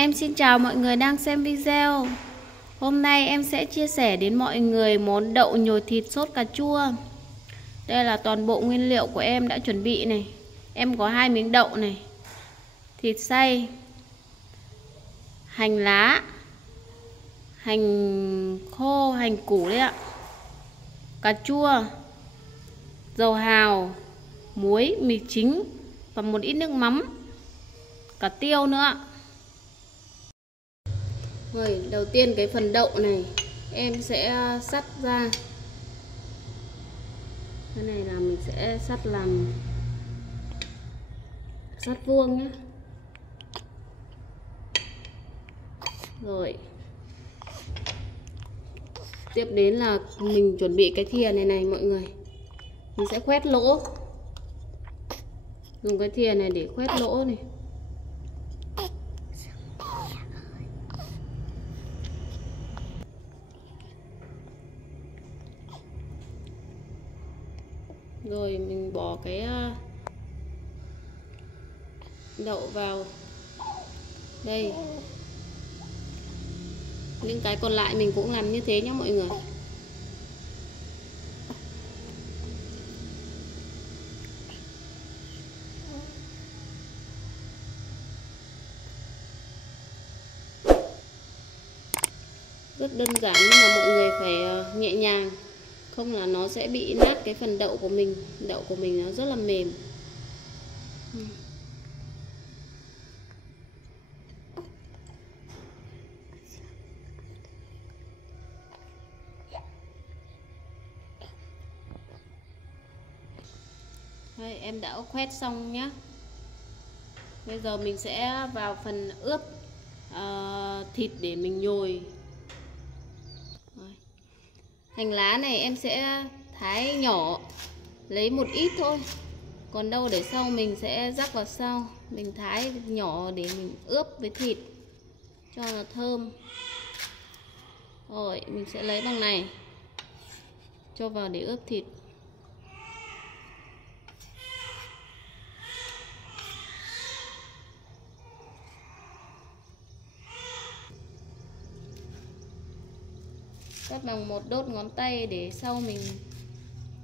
Em xin chào mọi người đang xem video. Hôm nay em sẽ chia sẻ đến mọi người món đậu nhồi thịt sốt cà chua. Đây là toàn bộ nguyên liệu của em đã chuẩn bị này. Em có 2 miếng đậu này, thịt xay, hành lá, hành khô, hành củ đấy ạ, cà chua, dầu hào, muối, mì chính và một ít nước mắm, cả tiêu nữa. Rồi, đầu tiên cái phần đậu này em sẽ sắt ra. Cái này là mình sẽ sắt làm sắt vuông nhé. Rồi tiếp đến là mình chuẩn bị cái thìa này mọi người. Mình sẽ khoét lỗ, dùng cái thìa này để khoét lỗ này. Rồi mình bỏ cái đậu vào đây. Những cái còn lại mình cũng làm như thế nhé mọi người. Rất đơn giản nhưng mà mọi người phải nhẹ nhàng, không là nó sẽ bị nát cái phần đậu của mình. Đậu của mình nó rất là mềm. Đây, em đã khoét xong nhé. Bây giờ mình sẽ vào phần ướp thịt để mình nhồi. Hành lá này em sẽ thái nhỏ, lấy một ít thôi, còn đâu để sau mình sẽ rắc vào sau. Mình thái nhỏ để mình ướp với thịt cho nó thơm. Rồi mình sẽ lấy bằng này cho vào để ướp thịt. Cắt bằng một đốt ngón tay để sau mình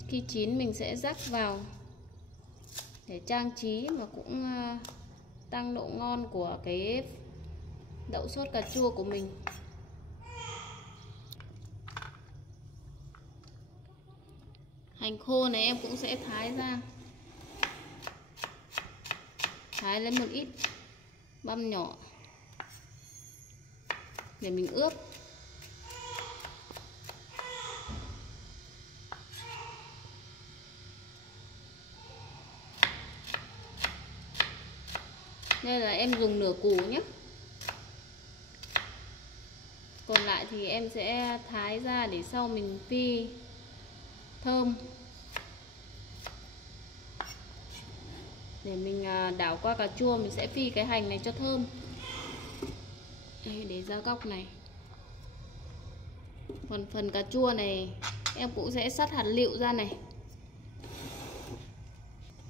khi chín mình sẽ rắc vào để trang trí mà cũng tăng độ ngon của cái đậu sốt cà chua của mình. Hành khô này em cũng sẽ thái ra, thái lấy một ít băm nhỏ để mình ướp. Đây là em dùng nửa củ nhé. Còn lại thì em sẽ thái ra để sau mình phi thơm. Để mình đảo qua cà chua mình sẽ phi cái hành này cho thơm. Đây, để ra góc này. Còn phần cà chua này em cũng sẽ xắt hạt lựu ra này.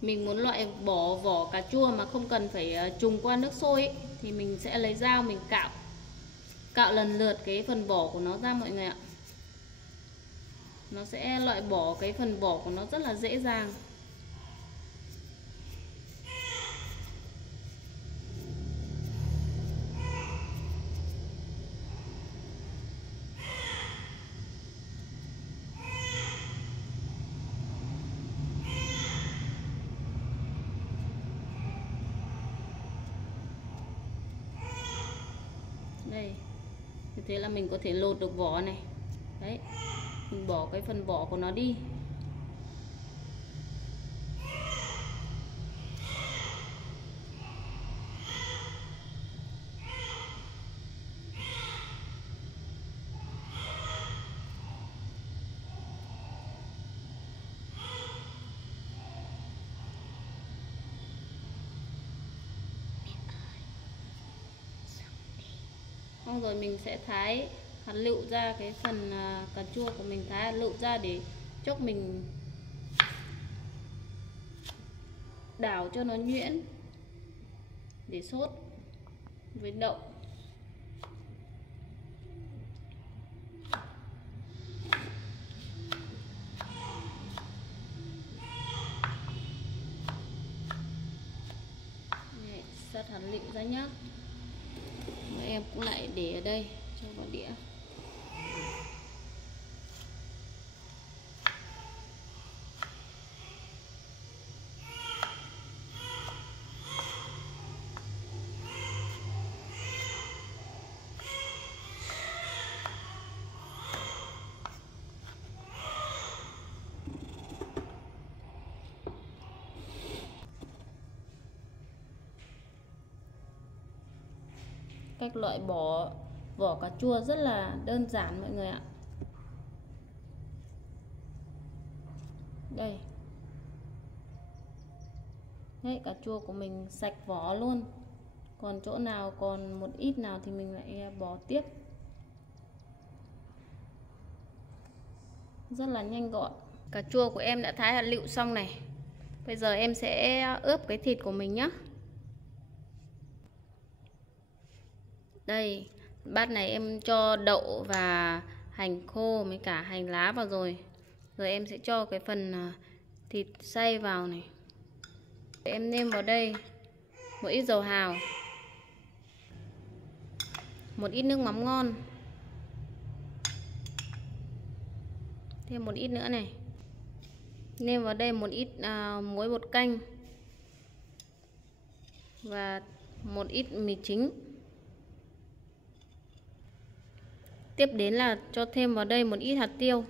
Mình muốn loại bỏ vỏ cà chua mà không cần phải trùng qua nước sôi ấy, thì mình sẽ lấy dao mình cạo lần lượt cái phần vỏ của nó ra mọi người ạ. Nó sẽ loại bỏ cái phần vỏ của nó rất là dễ dàng. Đây, như thế là mình có thể lột được vỏ này. Đấy, mình bỏ cái phần vỏ của nó đi. Xong rồi mình sẽ thái hạt lựu ra, cái phần cà chua của mình thái hạt lựu ra để chốc mình đảo cho nó nhuyễn để sốt với đậu. nhá. Em cũng lại để ở đây cho vào đĩa. Cách loại bỏ vỏ cà chua rất là đơn giản mọi người ạ. Đây. Đấy, cà chua của mình sạch vỏ luôn. Còn chỗ nào còn một ít nào thì mình lại bỏ tiếp. Rất là nhanh gọn. Cà chua của em đã thái hạt lựu xong này. Bây giờ em sẽ ướp cái thịt của mình nhé. Đây, bát này em cho đậu và hành khô với cả hành lá vào rồi. Rồi em sẽ cho cái phần thịt xay vào này. Em nêm vào đây một ít dầu hào, một ít nước mắm ngon, thêm một ít nữa này. Nêm vào đây một ít muối bột canh và một ít mì chính. Tiếp đến là cho thêm vào đây một ít hạt tiêu.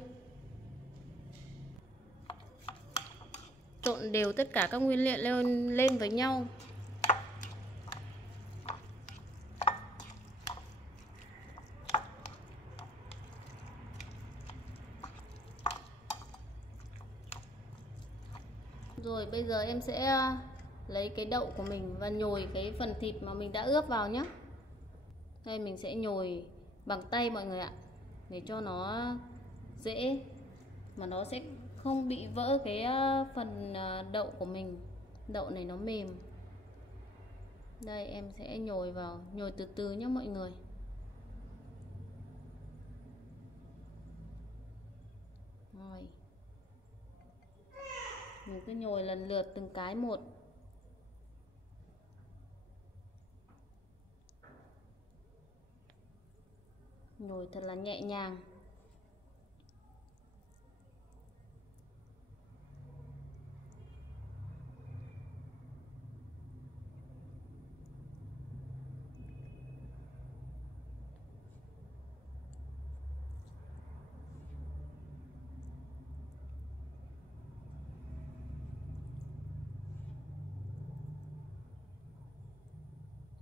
Trộn đều tất cả các nguyên liệu lên với nhau. Rồi bây giờ em sẽ lấy cái đậu của mình và nhồi cái phần thịt mà mình đã ướp vào nhé. Đây mình sẽ nhồi bằng tay mọi người ạ, để cho nó dễ mà nó sẽ không bị vỡ cái phần đậu của mình. Đậu này nó mềm. Đây em sẽ nhồi vào, nhồi từ từ nhé mọi người. Rồi. Mình cứ nhồi lần lượt từng cái một. Nhồi thật là nhẹ nhàng.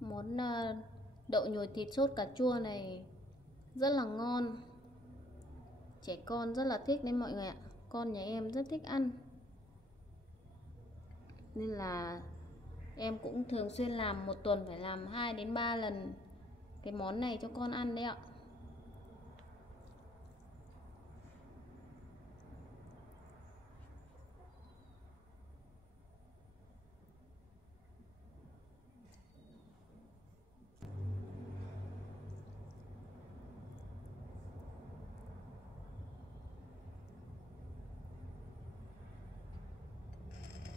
Món đậu nhồi thịt sốt cà chua này rất là ngon. Trẻ con rất là thích đấy mọi người ạ. Con nhà em rất thích ăn. Nên là em cũng thường xuyên làm, một tuần phải làm 2 đến 3 lần cái món này cho con ăn đấy ạ.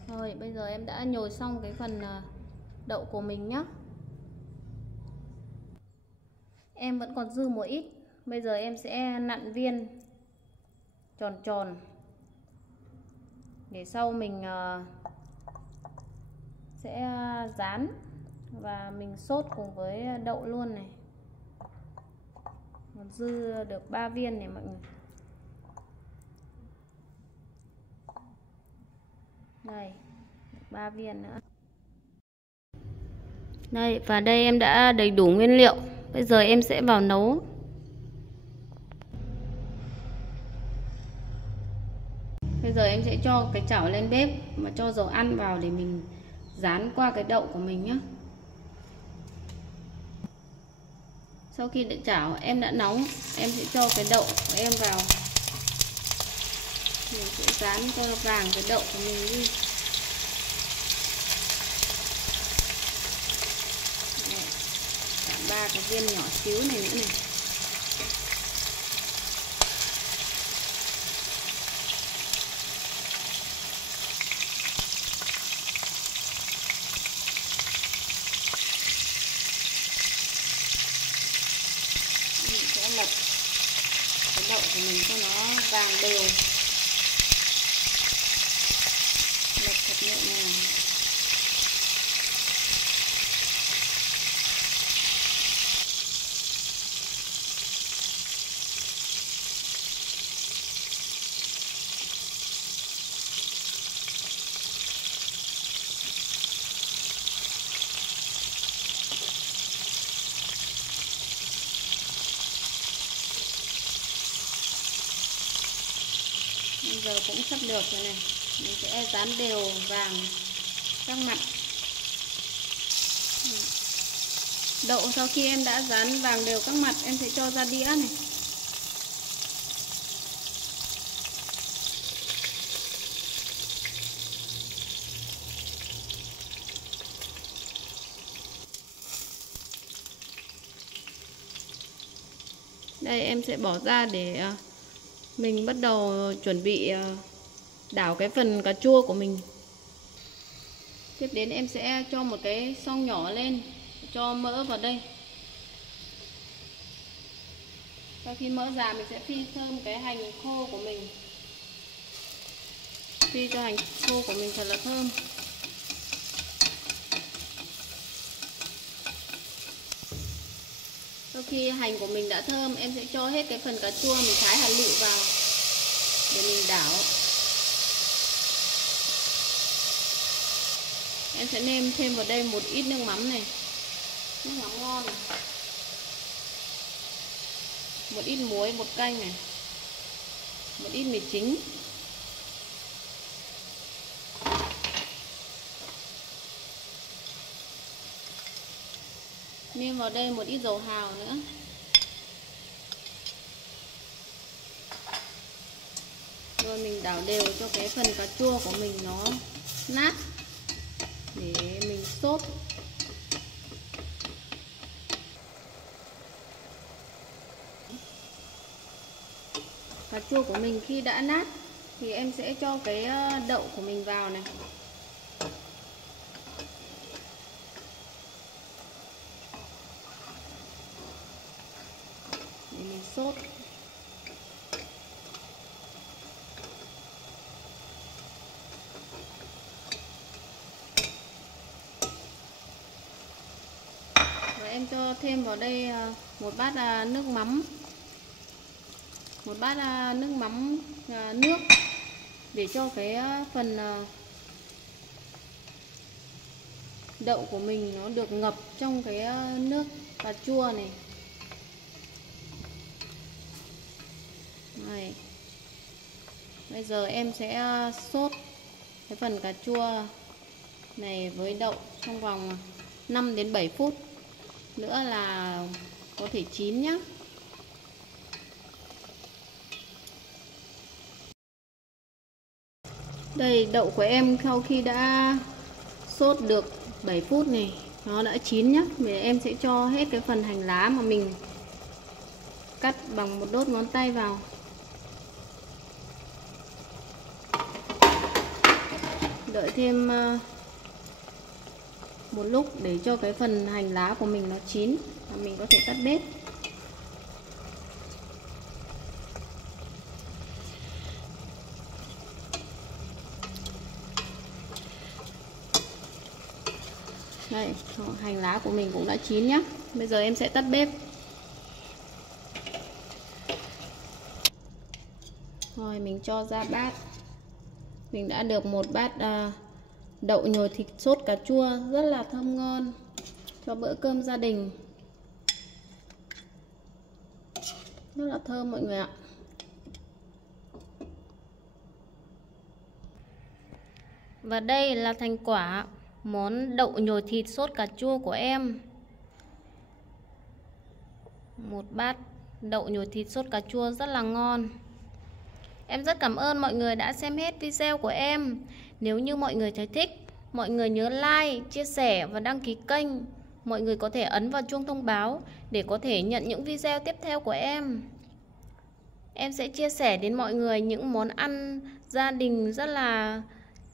Rồi bây giờ em đã nhồi xong cái phần đậu của mình nhé. Em vẫn còn dư một ít. Bây giờ em sẽ nặn viên tròn tròn để sau mình sẽ rán và mình sốt cùng với đậu luôn này. Còn dư được 3 viên này mọi người. Đây, 3 viên nữa. Đây, và đây em đã đầy đủ nguyên liệu. Bây giờ em sẽ vào nấu. Bây giờ em sẽ cho cái chảo lên bếp và cho dầu ăn vào để mình rán qua cái đậu của mình nhé. Sau khi đợi chảo em đã nóng, em sẽ cho cái đậu của em vào. Mình sẽ rán cho nó vàng cái đậu của mình đi. Đây, cả 3 cái viên nhỏ xíu này nữa này. lật cái đậu của mình cho nó vàng đều, lật thật nhẹ nhàng. Bây giờ cũng sắp được rồi này, mình sẽ dán đều vàng các mặt. Đậu sau khi em đã dán vàng đều các mặt, em sẽ cho ra đĩa này. Đây em sẽ bỏ ra để mình bắt đầu chuẩn bị đảo cái phần cà chua của mình. Tiếp đến em sẽ cho một cái xoong nhỏ lên, cho mỡ vào đây. Sau khi mỡ già mình sẽ phi thơm cái hành khô của mình. Phi cho hành khô của mình thật là thơm. Sau khi hành của mình đã thơm, em sẽ cho hết cái phần cà chua mình thái hạt lựu vào để mình đảo. Em sẽ nêm thêm vào đây một ít nước mắm này, nước mắm ngon này, một ít muối, bột canh này, một ít mì chính. Nêm vào đây một ít dầu hào nữa. Rồi mình đảo đều cho cái phần cà chua của mình nó nát để mình sốt. Cà chua của mình khi đã nát thì em sẽ cho cái đậu của mình vào này. Để mình sốt. Rồi em cho thêm vào đây một bát nước mắm. Một bát nước mắm nước để cho cái phần đậu của mình nó được ngập trong cái nước cà chua này. Đây. Bây giờ em sẽ sốt cái phần cà chua này với đậu trong vòng 5 đến 7 phút nữa là có thể chín nhé. Đây, đậu của em sau khi đã sốt được 7 phút này, nó đã chín nhé. Để em sẽ cho hết cái phần hành lá mà mình cắt bằng một đốt ngón tay vào. Đợi thêm một lúc để cho cái phần hành lá của mình nó chín và mình có thể tắt bếp. Đây, hành lá của mình cũng đã chín nhé. Bây giờ em sẽ tắt bếp. Rồi mình cho ra bát. Mình đã được một bát đậu nhồi thịt sốt cà chua rất là thơm ngon cho bữa cơm gia đình. Rất là thơm mọi người ạ. Và đây là thành quả món đậu nhồi thịt sốt cà chua của em. Một bát đậu nhồi thịt sốt cà chua rất là ngon. Em rất cảm ơn mọi người đã xem hết video của em. Nếu như mọi người thấy thích, mọi người nhớ like, chia sẻ và đăng ký kênh. Mọi người có thể ấn vào chuông thông báo để có thể nhận những video tiếp theo của em. Em sẽ chia sẻ đến mọi người những món ăn gia đình rất là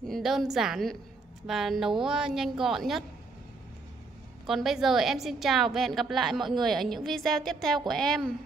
đơn giản và nấu nhanh gọn nhất. Còn bây giờ em xin chào và hẹn gặp lại mọi người ở những video tiếp theo của em.